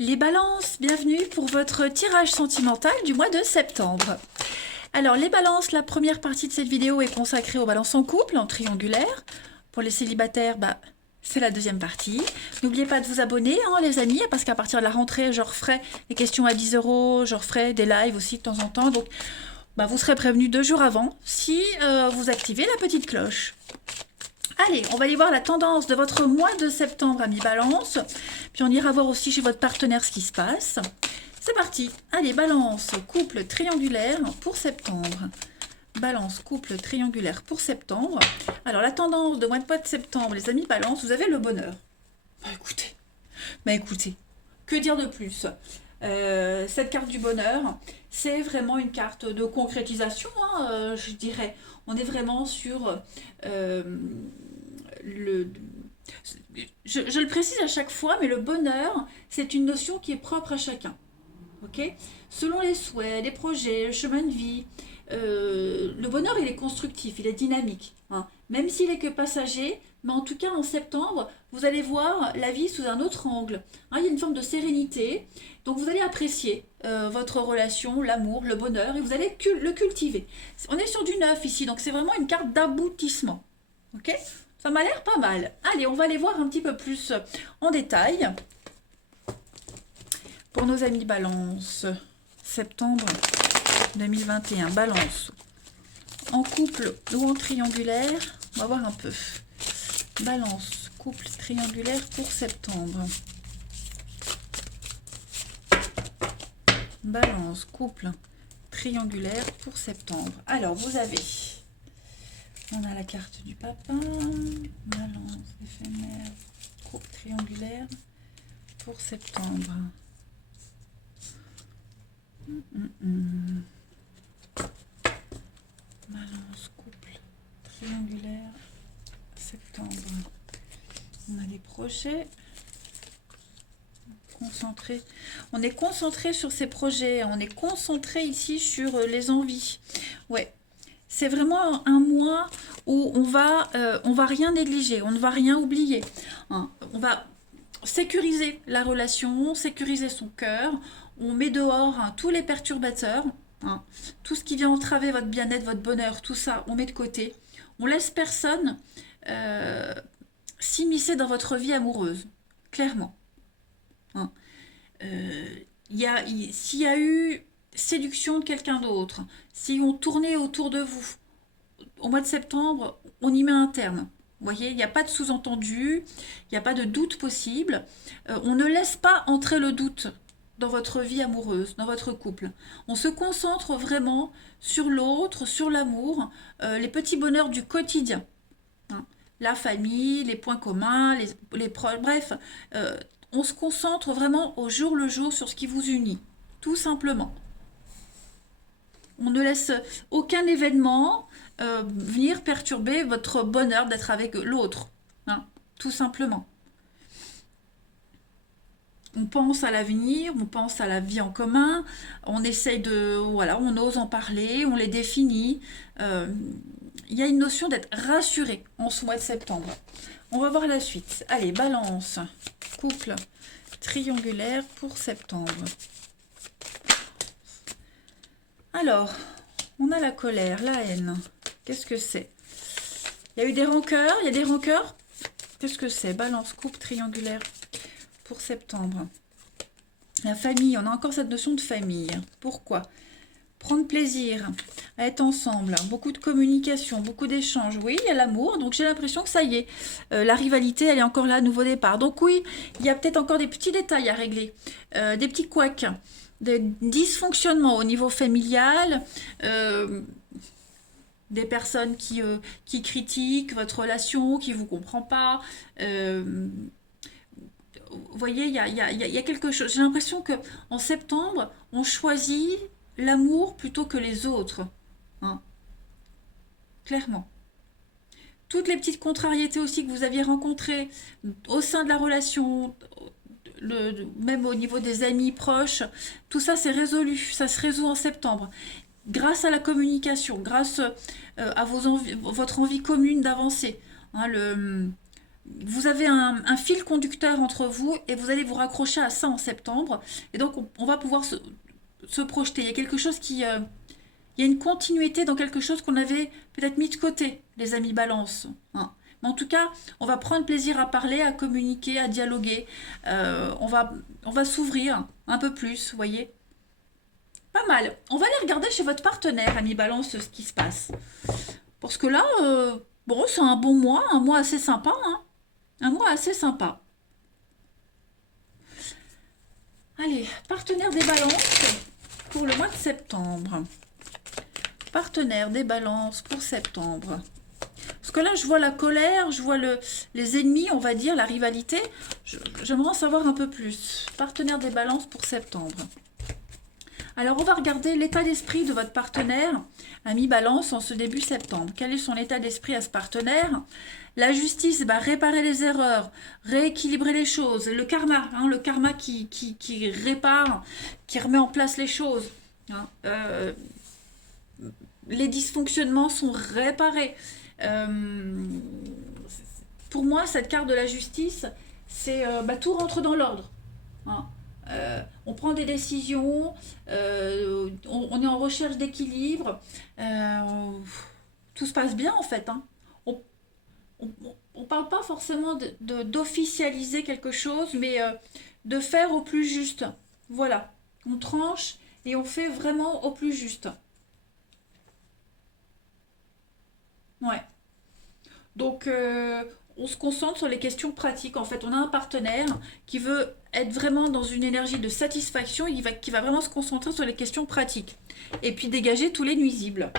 Les balances, bienvenue pour votre tirage sentimental du mois de septembre. Alors les balances, la première partie de cette vidéo est consacrée aux balances en couple, en triangulaire. Pour les célibataires, c'est la deuxième partie. N'oubliez pas de vous abonner, les amis, parce qu'à partir de la rentrée, je referai des questions à 10 €, je referai des lives aussi de temps en temps. Donc vous serez prévenus 2 jours avant si vous activez la petite cloche. Allez, on va aller voir la tendance de votre mois de septembre, amis Balance. Puis on ira voir aussi chez votre partenaire ce qui se passe. C'est parti. Allez, Balance, couple triangulaire pour septembre. Balance, couple triangulaire pour septembre. Alors, la tendance de mois de septembre, les amis Balance, vous avez le bonheur. Écoutez, que dire de plus? Cette carte du bonheur, c'est vraiment une carte de concrétisation, je dirais. On est vraiment sur je le précise à chaque fois, mais le bonheur, c'est une notion qui est propre à chacun. Ok? Selon les souhaits, les projets, le chemin de vie, le bonheur, il est constructif, il est dynamique. Même s'il est que passager, mais en tout cas, en septembre, vous allez voir la vie sous un autre angle. Il y a une forme de sérénité. Donc, vous allez apprécier votre relation, l'amour, le bonheur, et vous allez le cultiver. On est sur du neuf ici, donc c'est vraiment une carte d'aboutissement. Ok? Ça m'a l'air pas mal. Allez, on va aller voir un petit peu plus en détail. Pour nos amis Balance, septembre 2021, Balance. En couple ou en triangulaire, on va voir un peu. Balance, couple triangulaire pour septembre. Balance, couple triangulaire pour septembre. Alors, vous avez... On a la carte du papa, balance éphémère, couple triangulaire pour septembre. Balance, couple triangulaire, septembre. On a des projets. Concentré. On est concentré sur ces projets. On est concentré ici sur les envies. Ouais. C'est vraiment un mois où on va rien négliger, on ne va rien oublier. On va sécuriser la relation, sécuriser son cœur. On met dehors tous les perturbateurs, tout ce qui vient entraver votre bien-être, votre bonheur, tout ça, on met de côté. On laisse personne s'immiscer dans votre vie amoureuse, clairement. S'il y a eu séduction de quelqu'un d'autre, si on tournait autour de vous, au mois de septembre, on y met un terme. Vous voyez, il n'y a pas de sous-entendu, il n'y a pas de doute possible. On ne laisse pas entrer le doute dans votre vie amoureuse, dans votre couple. On se concentre vraiment sur l'autre, sur l'amour, les petits bonheurs du quotidien. La famille, les points communs, les proches, bref, on se concentre vraiment au jour le jour sur ce qui vous unit, tout simplement. On ne laisse aucun événement venir perturber votre bonheur d'être avec l'autre, tout simplement. On pense à l'avenir, on pense à la vie en commun, on essaye on ose en parler, on les définit. Il y a une notion d'être rassuré en ce mois de septembre. On va voir la suite. Allez, Balance, couple triangulaire pour septembre. Alors, on a la colère, la haine. Qu'est-ce que c'est? Il y a eu des rancœurs, il y a des rancœurs. Qu'est-ce que c'est? Balance, couple triangulaire pour septembre. La famille, on a encore cette notion de famille. Pourquoi? Prendre plaisir à être ensemble, beaucoup de communication, beaucoup d'échanges. Oui, il y a l'amour, donc j'ai l'impression que ça y est. La rivalité, elle est encore là, nouveau départ. Donc oui, il y a peut-être encore des petits détails à régler, des petits couacs, des dysfonctionnements au niveau familial, des personnes qui critiquent votre relation, qui ne vous comprend pas. Vous voyez, il y a quelque chose. J'ai l'impression qu'en septembre, on choisit l'amour plutôt que les autres. Clairement. Toutes les petites contrariétés aussi que vous aviez rencontrées au sein de la relation, même au niveau des amis proches, tout ça c'est résolu, ça se résout en septembre. Grâce à la communication, grâce à votre envie commune d'avancer. vous avez un fil conducteur entre vous et vous allez vous raccrocher à ça en septembre. Et donc, on va pouvoir se projeter. Il y a quelque chose qui... il y a une continuité dans quelque chose qu'on avait peut-être mis de côté, les amis balance. Hein. Mais en tout cas, on va prendre plaisir à parler, à communiquer, à dialoguer. On va s'ouvrir un peu plus, vous voyez. Pas mal. On va aller regarder chez votre partenaire, ami balance, ce qui se passe. Parce que là, bon, c'est un bon mois, un mois assez sympa. Hein. Un mois assez sympa. Allez, partenaire des balances pour le mois de septembre. Partenaire des balances pour septembre. Parce que là, je vois la colère, je vois les ennemis, on va dire, la rivalité. J'aimerais en savoir un peu plus. Partenaire des balances pour septembre. Alors, on va regarder l'état d'esprit de votre partenaire, ami balance, en ce début septembre. Quel est son état d'esprit à ce partenaire? La justice, réparer les erreurs, rééquilibrer les choses. Le karma, hein, le karma qui répare, qui remet en place les choses. Hein. Les dysfonctionnements sont réparés. Pour moi, cette carte de la justice, c'est tout rentre dans l'ordre. Hein. On prend des décisions, on est en recherche d'équilibre, tout se passe bien en fait. Hein. On parle pas forcément d'officialiser quelque chose, mais de faire au plus juste. Voilà, on tranche et on fait vraiment au plus juste. Ouais. Donc, on se concentre sur les questions pratiques. En fait, on a un partenaire qui veut être vraiment dans une énergie de satisfaction, qui va vraiment se concentrer sur les questions pratiques. Et puis dégager tous les nuisibles.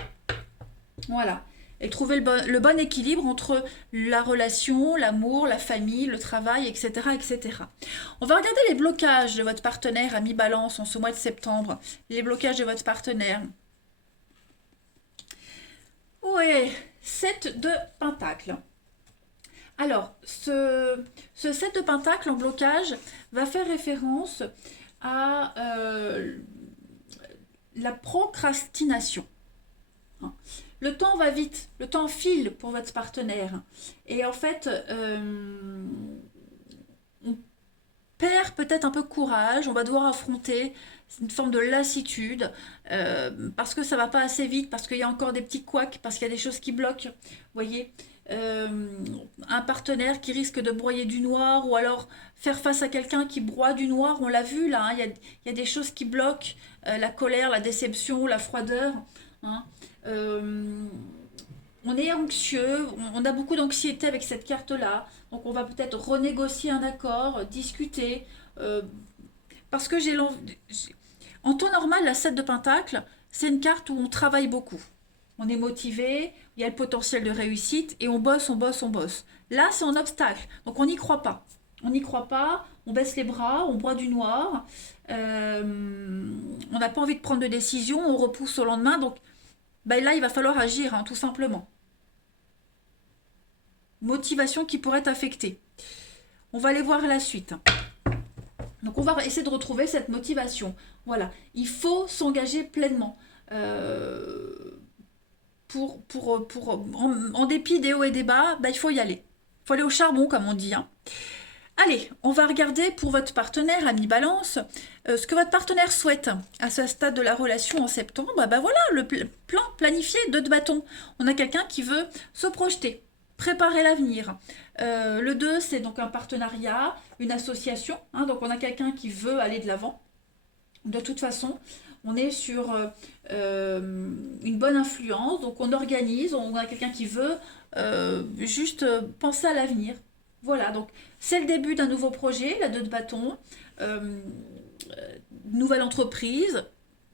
Voilà. Et trouver le bon équilibre entre la relation, l'amour, la famille, le travail, etc., etc. On va regarder les blocages de votre partenaire à mi-balance en ce mois de septembre. Les blocages de votre partenaire. Ouais, 7 de Pentacle. Alors, ce 7 de Pentacle en blocage va faire référence à la procrastination. Le temps va vite, le temps file pour votre partenaire. Et en fait, on perd peut-être un peu courage, on va devoir affronter une forme de lassitude, parce que ça va pas assez vite, parce qu'il y a encore des petits couacs, parce qu'il y a des choses qui bloquent, vous voyez. Un partenaire qui risque de broyer du noir, ou alors faire face à quelqu'un qui broie du noir, on l'a vu là, hein, il y a des choses qui bloquent, la colère, la déception, la froideur. Hein. On est anxieux, on a beaucoup d'anxiété avec cette carte-là, donc on va peut-être renégocier un accord, discuter, parce que en temps normal, la 7 de Pentacle, c'est une carte où on travaille beaucoup. On est motivé, il y a le potentiel de réussite et on bosse, on bosse, on bosse. Là, c'est en obstacle, donc on n'y croit pas. On n'y croit pas, on baisse les bras, on broie du noir, on n'a pas envie de prendre de décision, on repousse au lendemain, donc là, il va falloir agir, hein, tout simplement. Motivation qui pourrait être affectée. On va aller voir la suite. Donc on va essayer de retrouver cette motivation. Voilà, il faut s'engager pleinement. En dépit des hauts et des bas, il faut y aller. Il faut aller au charbon, comme on dit. Hein. Allez, on va regarder pour votre partenaire, ami balance, ce que votre partenaire souhaite à ce stade de la relation en septembre. Voilà, le plan planifié de bâton. On a quelqu'un qui veut se projeter, préparer l'avenir. Le 2, c'est donc un partenariat, une association. Hein, donc on a quelqu'un qui veut aller de l'avant. De toute façon, on est sur une bonne influence. Donc on organise, on a quelqu'un qui veut juste penser à l'avenir. Voilà, donc c'est le début d'un nouveau projet, la 2 de bâton, nouvelle entreprise,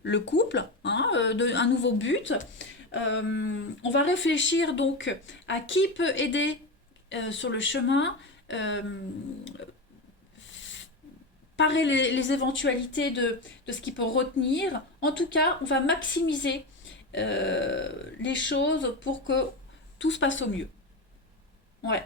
le couple, hein, un nouveau but. On va réfléchir donc à qui peut aider sur le chemin, parer les éventualités de ce qui peut retenir. En tout cas, on va maximiser les choses pour que tout se passe au mieux. Ouais.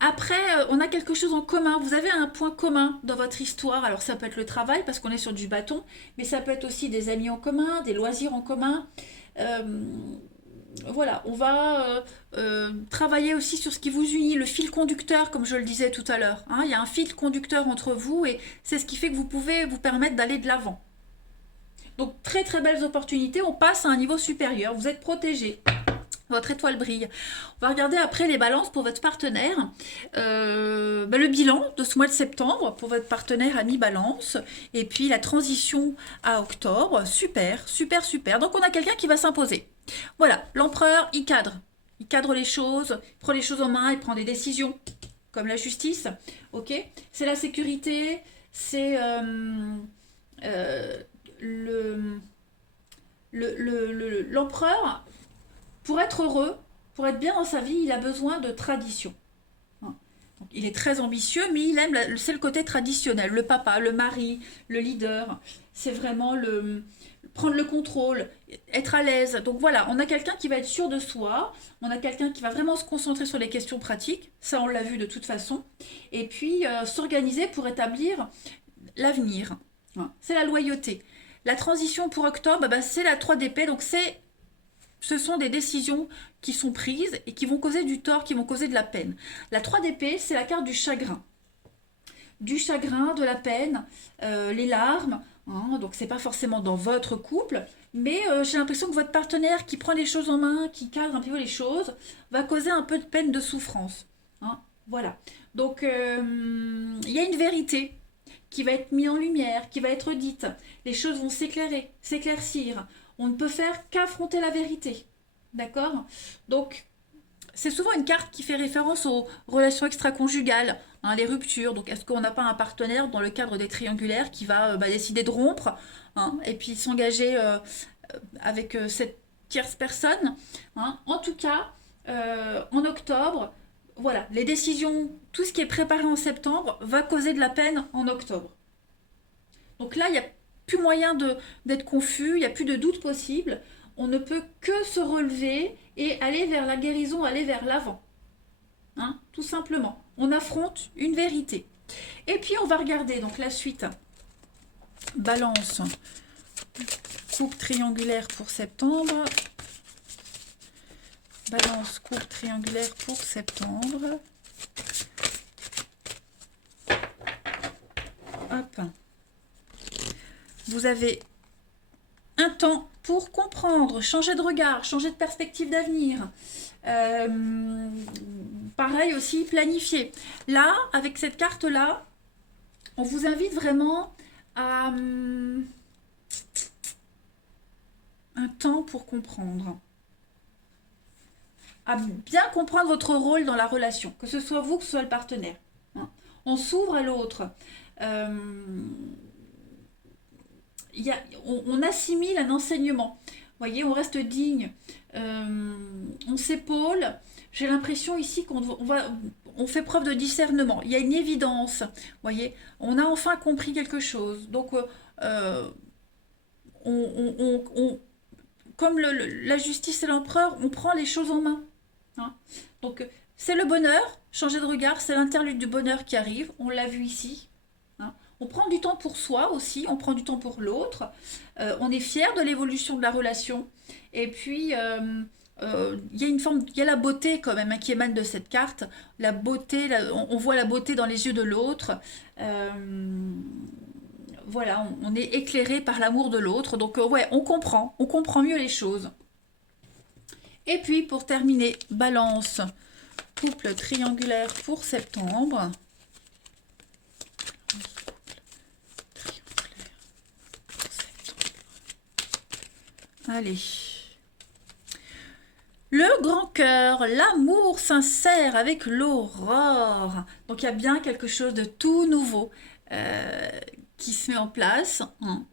Après, on a quelque chose en commun. Vous avez un point commun dans votre histoire. Alors, ça peut être le travail, parce qu'on est sur du bâton, mais ça peut être aussi des amis en commun, des loisirs en commun. voilà, on va travailler aussi sur ce qui vous unit, le fil conducteur, comme je le disais tout à l'heure, hein. Il y a un fil conducteur entre vous et c'est ce qui fait que vous pouvez vous permettre d'aller de l'avant. Donc très très belles opportunités, on passe à un niveau supérieur, vous êtes protégé. Votre étoile brille. On va regarder après les balances pour votre partenaire. Le bilan de ce mois de septembre pour votre partenaire ami balance. Et puis la transition à octobre. Super, super, super. Donc on a quelqu'un qui va s'imposer. Voilà, l'empereur, il cadre. Il cadre les choses, il prend les choses en main, il prend des décisions. Comme la justice. Ok. C'est la sécurité, c'est l'empereur. Pour être heureux, pour être bien dans sa vie, il a besoin de tradition. Donc, il est très ambitieux, mais il aime, c'est le côté traditionnel. Le papa, le mari, le leader, c'est vraiment prendre le contrôle, être à l'aise. Donc voilà, on a quelqu'un qui va être sûr de soi, on a quelqu'un qui va vraiment se concentrer sur les questions pratiques, ça on l'a vu de toute façon, et puis s'organiser pour établir l'avenir. C'est la loyauté. La transition pour octobre, c'est la 3 d'épée, donc ce sont des décisions qui sont prises et qui vont causer du tort, qui vont causer de la peine. La 3 d'épée, c'est la carte du chagrin. Du chagrin, de la peine, les larmes. Hein, donc, c'est pas forcément dans votre couple, mais j'ai l'impression que votre partenaire qui prend les choses en main, qui cadre un peu les choses, va causer un peu de peine, de souffrance. Hein, voilà. Donc, il y a une vérité qui va être mise en lumière, qui va être dite. Les choses vont s'éclairer, s'éclaircir. On ne peut faire qu'affronter la vérité. D'accord? Donc, c'est souvent une carte qui fait référence aux relations extra-conjugales, hein, les ruptures. Donc, est-ce qu'on n'a pas un partenaire dans le cadre des triangulaires qui va décider de rompre, hein, et puis s'engager avec cette tierce personne, hein. En tout cas, en octobre, voilà, les décisions, tout ce qui est préparé en septembre va causer de la peine en octobre. Donc là, il n'y a plus moyen d'être confus, il n'y a plus de doute possible. On ne peut que se relever et aller vers la guérison, aller vers l'avant. Hein, tout simplement. On affronte une vérité. Et puis, on va regarder donc la suite. Balance, coupe triangulaire pour septembre. Balance, coupe triangulaire pour septembre. Hop. Vous avez un temps pour comprendre, changer de regard, changer de perspective d'avenir. Pareil aussi, planifier. Là, avec cette carte-là, on vous invite vraiment à un temps pour comprendre. À bien comprendre votre rôle dans la relation, que ce soit vous, que ce soit le partenaire. Hein. On s'ouvre à l'autre. On assimile un enseignement. Vous voyez, on reste digne. On s'épaule. J'ai l'impression ici on fait preuve de discernement. Il y a une évidence. Vous voyez, on a enfin compris quelque chose. Donc, comme la justice et l'empereur, on prend les choses en main. Hein. Donc, c'est le bonheur. Changer de regard, c'est l'interlude du bonheur qui arrive. On l'a vu ici. Hein. On prend du temps pour soi aussi, on prend du temps pour l'autre. On est fier de l'évolution de la relation. Et puis, il y a il y a la beauté quand même, hein, qui émane de cette carte. La beauté, on voit la beauté dans les yeux de l'autre. Voilà, on est éclairé par l'amour de l'autre. Donc, ouais, on comprend mieux les choses. Et puis, pour terminer, balance, couple triangulaire pour septembre. Allez. Le grand cœur, l'amour sincère avec l'aurore. Donc il y a bien quelque chose de tout nouveau qui se met en place. Hein.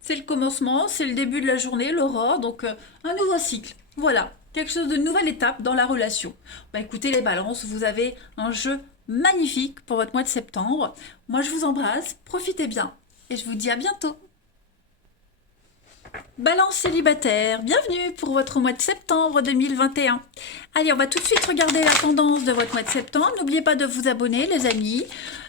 C'est le commencement, c'est le début de la journée, l'aurore, donc un nouveau cycle. Voilà, quelque chose de nouvelle étape dans la relation. Écoutez les balances, vous avez un jeu magnifique pour votre mois de septembre. Moi je vous embrasse, profitez bien et je vous dis à bientôt. Balance célibataire, bienvenue pour votre mois de septembre 2021. Allez, on va tout de suite regarder la tendance de votre mois de septembre. N'oubliez pas de vous abonner, les amis,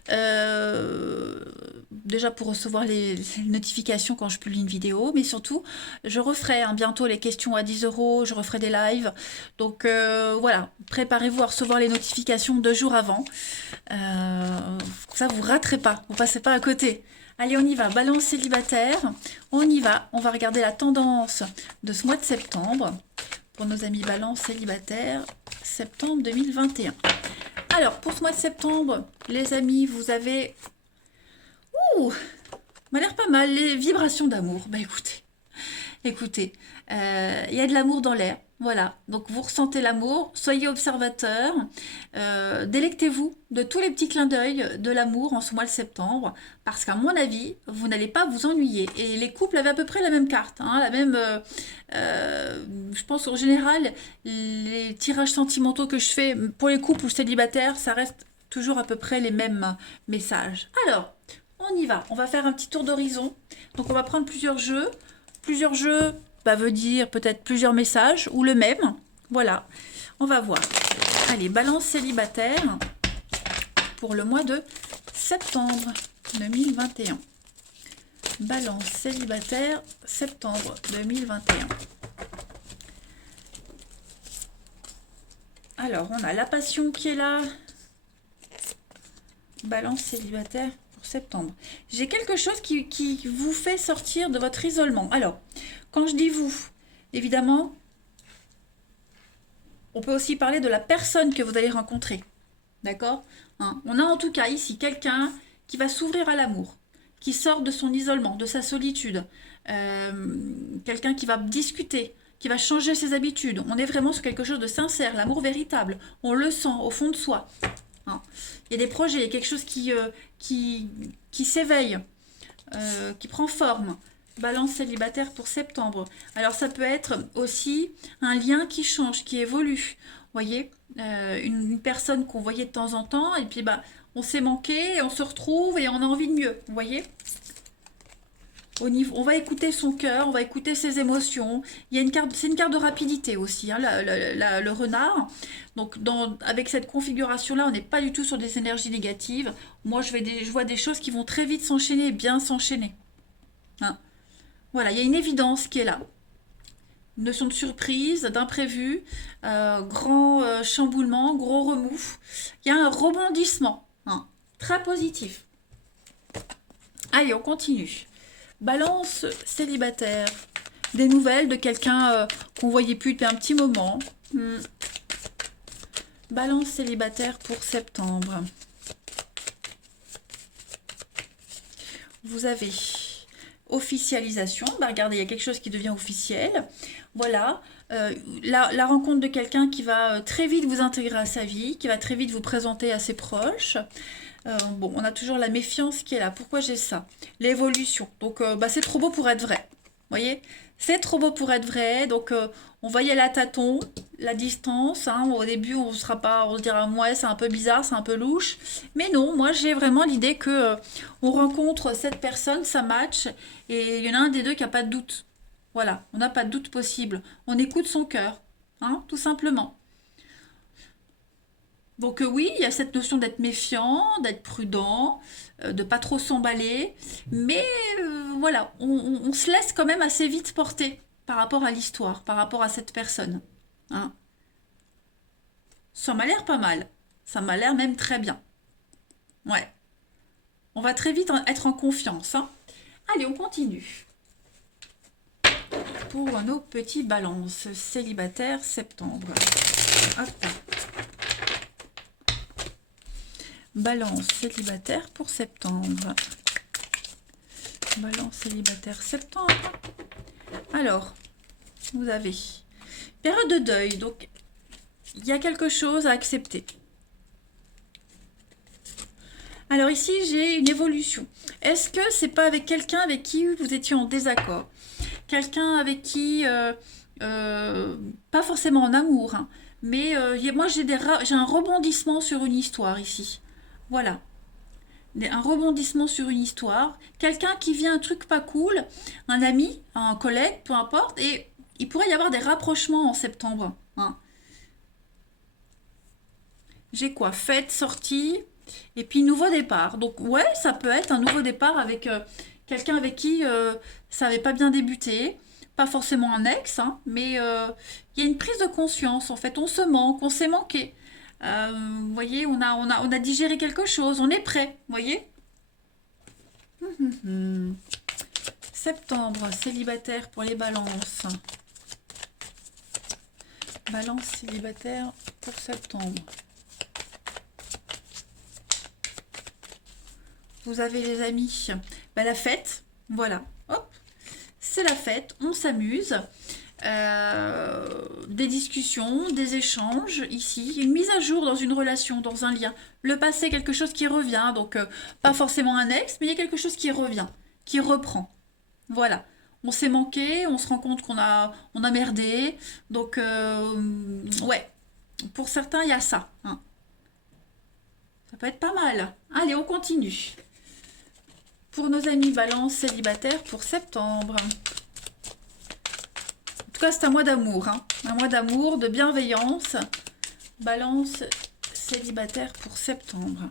de déjà pour recevoir les notifications quand je publie une vidéo, mais surtout, je referai bientôt les questions à 10 euros, je referai des lives. Donc voilà, préparez-vous à recevoir les notifications 2 jours avant. Ça, vous raterez pas, vous passez pas à côté. Allez, on y va, balance célibataire, on y va. On va regarder la tendance de ce mois de septembre pour nos amis balance célibataire, septembre 2021. Alors, pour ce mois de septembre, les amis, vous avez... Ouh, m'a l'air pas mal, les vibrations d'amour. Bah écoutez, il y a de l'amour dans l'air. Voilà, donc vous ressentez l'amour, soyez observateur, délectez-vous de tous les petits clins d'œil de l'amour en ce mois de septembre, parce qu'à mon avis, vous n'allez pas vous ennuyer. Et les couples avaient à peu près la même carte, hein, la même... je pense en général, les tirages sentimentaux que je fais pour les couples ou célibataires, ça reste toujours à peu près les mêmes messages. Alors, on y va, on va faire un petit tour d'horizon. Donc on va prendre plusieurs jeux. Plusieurs jeux, veut dire peut-être plusieurs messages ou le même. Voilà, on va voir. Allez, balance célibataire pour le mois de septembre 2021. Balance célibataire, septembre 2021. Alors, on a la passion qui est là. Balance célibataire pour septembre. J'ai quelque chose qui vous fait sortir de votre isolement. Alors, quand je dis vous, évidemment, on peut aussi parler de la personne que vous allez rencontrer. D'accord, hein? On a en tout cas ici quelqu'un qui va s'ouvrir à l'amour, qui sort de son isolement, de sa solitude. Quelqu'un qui va discuter, qui va changer ses habitudes. On est vraiment sur quelque chose de sincère, l'amour véritable. On le sent au fond de soi. Hein. Il y a des projets, il y a quelque chose qui s'éveille, qui prend forme. Balance célibataire pour septembre. Alors ça peut être aussi un lien qui change, qui évolue. Vous voyez, une personne qu'on voyait de temps en temps, et puis on s'est manqué, et on se retrouve et on a envie de mieux. Vous voyez, on va écouter son cœur, on va écouter ses émotions. Il y a une carte, c'est une carte de rapidité aussi, hein, le renard. Donc avec cette configuration-là, on n'est pas du tout sur des énergies négatives. Moi, je vois des choses qui vont très vite s'enchaîner, bien s'enchaîner. Hein. Voilà, il y a une évidence qui est là. Une notion de surprise, d'imprévu, grand chamboulement, gros remous. Il y a un rebondissement, hein, très positif. Allez, on continue. Balance célibataire. Des nouvelles de quelqu'un qu'on ne voyait plus depuis un petit moment. Balance célibataire pour septembre. Vous avez... officialisation, regardez, il y a quelque chose qui devient officiel. Voilà, la rencontre de quelqu'un qui va très vite vous intégrer à sa vie, qui va très vite vous présenter à ses proches. Bon, on a toujours la méfiance qui est là. Pourquoi j'ai ça? L'évolution. Donc, c'est trop beau pour être vrai. Vous voyez? C'est trop beau pour être vrai. Donc, on va y aller à tâtons, la distance. Hein. Au début, on se dira, ouais, c'est un peu bizarre, c'est un peu louche. Mais non, moi, j'ai vraiment l'idée que on rencontre cette personne, ça match. Et il y en a un des deux qui n'a pas de doute. Voilà, on n'a pas de doute possible. On écoute son cœur, hein, tout simplement. Donc oui, il y a cette notion d'être méfiant, d'être prudent, de pas trop s'emballer, mais voilà, on se laisse quand même assez vite porter par rapport à l'histoire, par rapport à cette personne. Hein. Ça m'a l'air pas mal, ça m'a l'air même très bien. Ouais, on va très vite être en confiance. Hein. Allez, on continue. Pour nos petits balances célibataires septembre. Hop. Balance célibataire pour septembre. Balance célibataire septembre. Alors, vous avez période de deuil. Donc, il y a quelque chose à accepter. Alors ici, j'ai une évolution. Est-ce que c'est pas avec quelqu'un avec qui vous étiez en désaccord? Quelqu'un avec qui, pas forcément en amour, hein, mais moi j'ai un rebondissement sur une histoire ici. Voilà, un rebondissement sur une histoire, quelqu'un qui vit un truc pas cool, un ami, un collègue, peu importe, et il pourrait y avoir des rapprochements en septembre. Hein. J'ai quoi? Fête, sortie, Et puis, nouveau départ. Donc, ouais, ça peut être un nouveau départ avec quelqu'un avec qui ça n'avait pas bien débuté. Pas forcément un ex, hein, mais il y a une prise de conscience. En fait, on se manque, on s'est manqué. Vous voyez, on a digéré quelque chose, on est prêt. Vous voyez. Septembre, célibataire pour les balances. Balance célibataire pour septembre. Vous avez les amis, la fête, voilà, hop, c'est la fête, on s'amuse, des discussions, des échanges ici, une mise à jour dans une relation, dans un lien. Le passé, quelque chose qui revient, donc pas forcément un ex, mais il y a quelque chose qui revient, qui reprend. Voilà, on s'est manqué, on se rend compte on a merdé, donc ouais, pour certains il y a ça, hein. Ça peut être pas mal. Allez, on continue. Pour nos amis balance célibataires pour septembre. En tout cas, c'est un mois d'amour, hein. Un mois d'amour, de bienveillance. Balance célibataire pour septembre.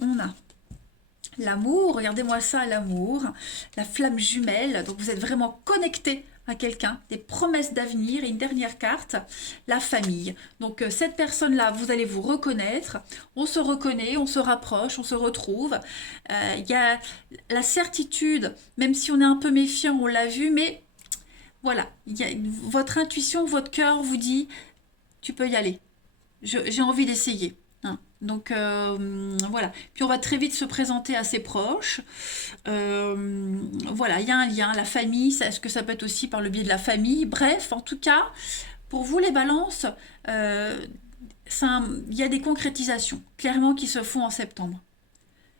On a l'amour, regardez-moi ça, l'amour. La flamme jumelle, donc vous êtes vraiment connecté à quelqu'un, des promesses d'avenir. Et une dernière carte, la famille. Donc cette personne-là, vous allez vous reconnaître. On se reconnaît, on se rapproche, on se retrouve. Il y a la certitude, même si on est un peu méfiant, on l'a vu, mais voilà, votre intuition, votre cœur vous dit, tu peux y aller. J'ai envie d'essayer. Hein. Donc voilà. Puis on va très vite se présenter à ses proches. Voilà, il y a un lien, la famille. Est-ce que ça peut être aussi par le biais de la famille? Bref, en tout cas, pour vous les balances, il y a des concrétisations clairement qui se font en septembre.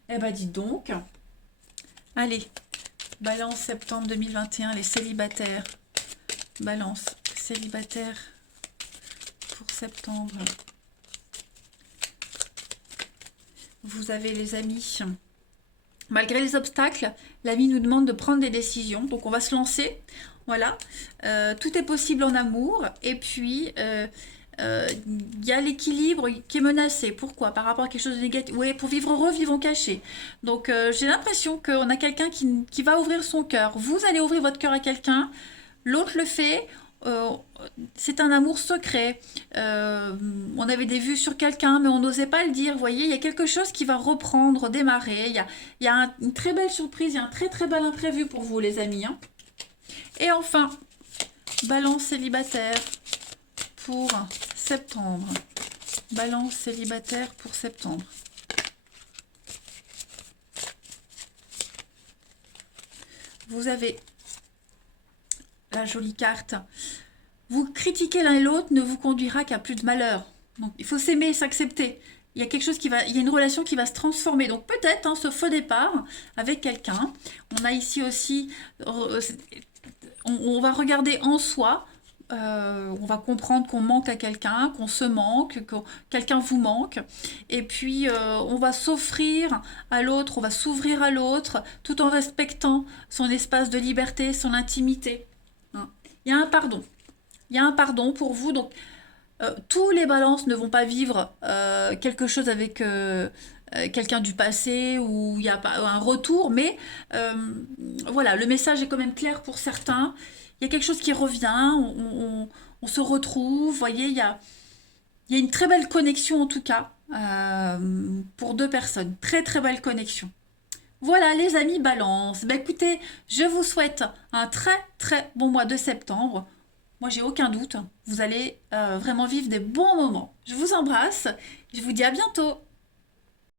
Eh ben dites donc. Allez, balance septembre 2021, les célibataires. Balance célibataire pour septembre. Vous avez les amis. Malgré les obstacles, la vie nous demande de prendre des décisions. Donc on va se lancer. Voilà. Tout est possible en amour. Et puis, il y a l'équilibre qui est menacé. Pourquoi? Par rapport à quelque chose de négatif. Oui, pour vivre heureux, vivons cachés. Donc j'ai l'impression qu'on a quelqu'un qui va ouvrir son cœur. Vous allez ouvrir votre cœur à quelqu'un. L'autre le fait. C'est un amour secret. On avait des vues sur quelqu'un, mais on n'osait pas le dire. Vous voyez, il y a quelque chose qui va reprendre, démarrer. Il y a une très belle surprise, il y a un très très bel imprévu pour vous, les amis. Hein. Et enfin, balance célibataire pour septembre. Balance célibataire pour septembre. Vous avez la jolie carte. Vous critiquer l'un et l'autre ne vous conduira qu'à plus de malheur. Donc il faut s'aimer et s'accepter. Il y a quelque chose il y a une relation qui va se transformer. Donc peut-être hein, ce faux départ avec quelqu'un. On a ici aussi, on va regarder en soi. On va comprendre qu'on manque à quelqu'un, qu'on se manque, que quelqu'un vous manque. Et puis on va s'offrir à l'autre, on va s'ouvrir à l'autre, tout en respectant son espace de liberté, son intimité. Il y a un pardon. Il y a un pardon pour vous. Donc, tous les balances ne vont pas vivre quelque chose avec quelqu'un du passé où il y a pas un retour. Mais voilà, le message est quand même clair pour certains. Il y a quelque chose qui revient. On se retrouve. Vous voyez, il y a une très belle connexion en tout cas pour deux personnes. Très, très belle connexion. Voilà les amis balance. Écoutez, je vous souhaite un très très bon mois de septembre. Moi j'ai aucun doute, vous allez vraiment vivre des bons moments. Je vous embrasse, je vous dis à bientôt.